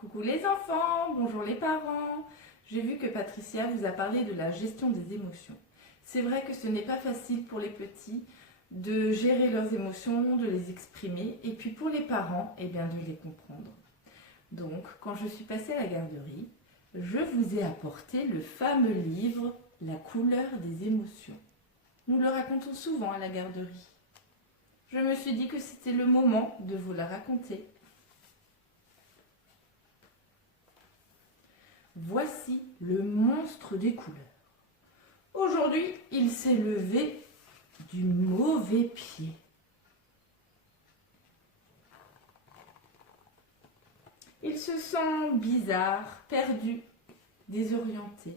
Coucou les enfants, bonjour les parents. J'ai vu que Patricia vous a parlé de la gestion des émotions. C'est vrai que ce n'est pas facile pour les petits de gérer leurs émotions, de les exprimer, et puis pour les parents, de les comprendre. Donc, quand je suis passée à la garderie, je vous ai apporté le fameux livre « La couleur des émotions ». Nous le racontons souvent à la garderie. Je me suis dit que c'était le moment de vous la raconter. Voici le monstre des couleurs. Aujourd'hui, il s'est levé du mauvais pied. Il se sent bizarre, perdu, désorienté.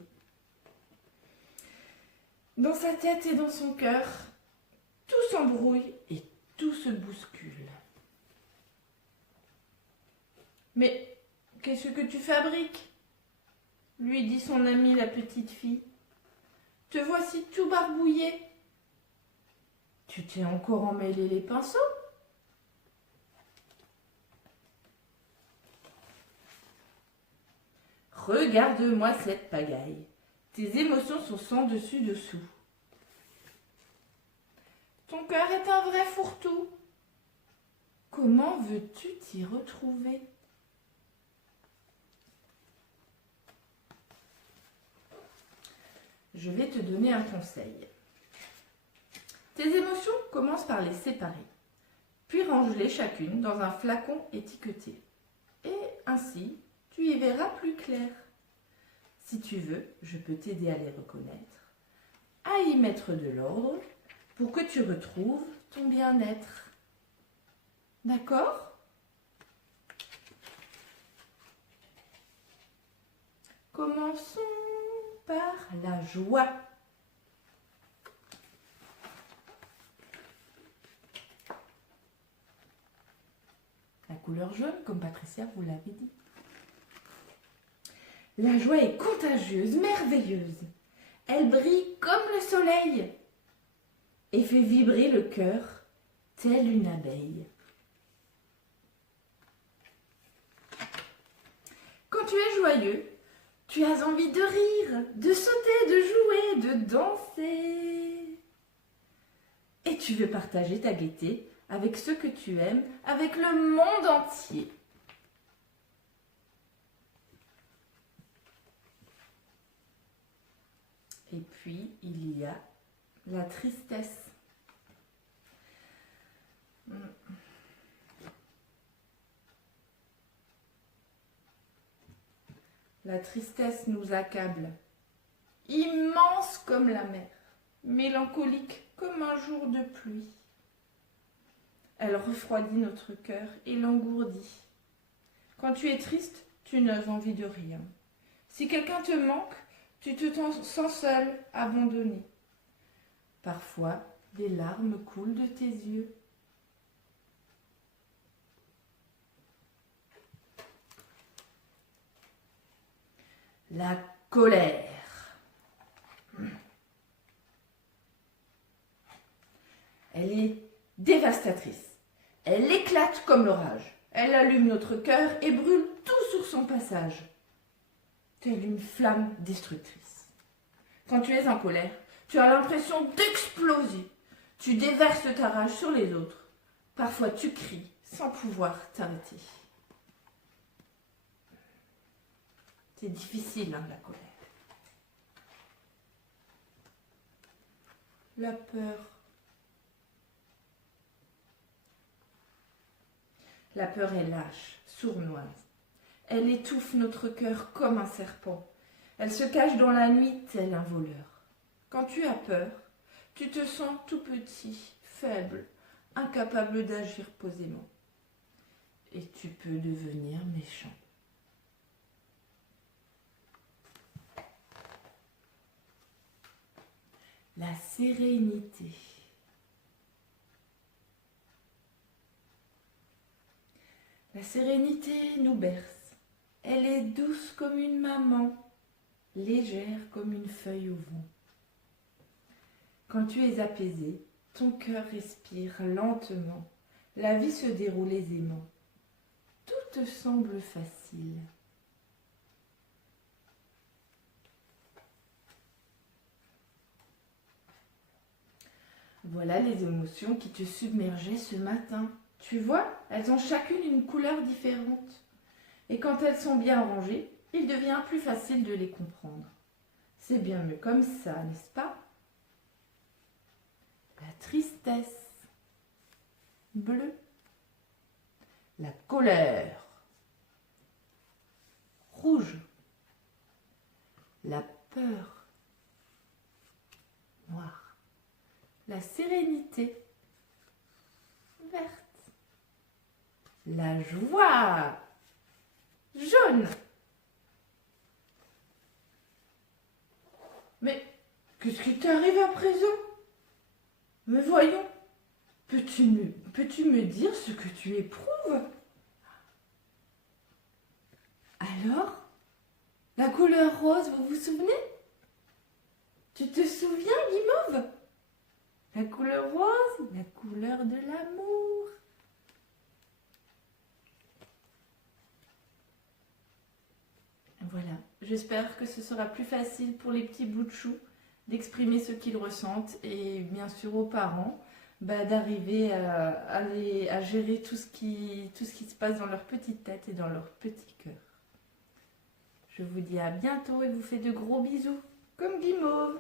Dans sa tête et dans son cœur, tout s'embrouille et tout se bouscule. Mais qu'est-ce que tu fabriques ? Lui dit son amie la petite fille. Te voici tout barbouillé. Tu t'es encore emmêlé les pinceaux ? Regarde-moi cette pagaille. Tes émotions sont sans dessus-dessous. Ton cœur est un vrai fourre-tout. Comment veux-tu t'y retrouver ? Je vais te donner un conseil. Tes émotions, commence par les séparer, puis range-les chacune dans un flacon étiqueté. Et ainsi, tu y verras plus clair. Si tu veux, je peux t'aider à les reconnaître, à y mettre de l'ordre pour que tu retrouves ton bien-être. D'accord ? Commençons par la joie. La couleur jaune, comme Patricia vous l'avait dit. La joie est contagieuse, merveilleuse. Elle brille comme le soleil et fait vibrer le cœur telle une abeille. Quand tu es joyeux, tu as envie de rire, de sauter, de jouer, de danser. Et tu veux partager ta gaieté avec ceux que tu aimes, avec le monde entier. Et puis, il y a la tristesse. La tristesse nous accable, immense comme la mer, mélancolique comme un jour de pluie. Elle refroidit notre cœur et l'engourdit. Quand tu es triste, tu n'as envie de rien. Si quelqu'un te manque, tu te sens seul, abandonné. Parfois, des larmes coulent de tes yeux. La colère. Elle est dévastatrice. Elle éclate comme l'orage. Elle allume notre cœur et brûle tout sur son passage, telle une flamme destructrice. Quand tu es en colère, tu as l'impression d'exploser. Tu déverses ta rage sur les autres. Parfois tu cries sans pouvoir t'arrêter. C'est difficile, la colère. La peur. La peur est lâche, sournoise. Elle étouffe notre cœur comme un serpent. Elle se cache dans la nuit tel un voleur. Quand tu as peur, tu te sens tout petit, faible, incapable d'agir posément. Et tu peux devenir méchant. La sérénité. La sérénité nous berce. Elle est douce comme une maman, légère comme une feuille au vent. Quand tu es apaisé, ton cœur respire lentement. La vie se déroule aisément. Tout te semble facile. Voilà les émotions qui te submergeaient ce matin. Tu vois, elles ont chacune une couleur différente. Et quand elles sont bien rangées, il devient plus facile de les comprendre. C'est bien mieux comme ça, n'est-ce pas? La tristesse, bleu. La colère, rouge. La peur, noir. La sérénité, verte. La joie, jaune. Mais qu'est-ce qui t'arrive à présent? Mais voyons, peux-tu me dire ce que tu éprouves? Alors, la couleur rose, vous vous souvenez? Tu te souviens, Guimauve? La couleur rose, la couleur de l'amour. Voilà, j'espère que ce sera plus facile pour les petits bouts de chou d'exprimer ce qu'ils ressentent et bien sûr aux parents d'arriver à gérer tout ce qui se passe dans leur petite tête et dans leur petit cœur. Je vous dis à bientôt et vous fais de gros bisous, comme Guimauve.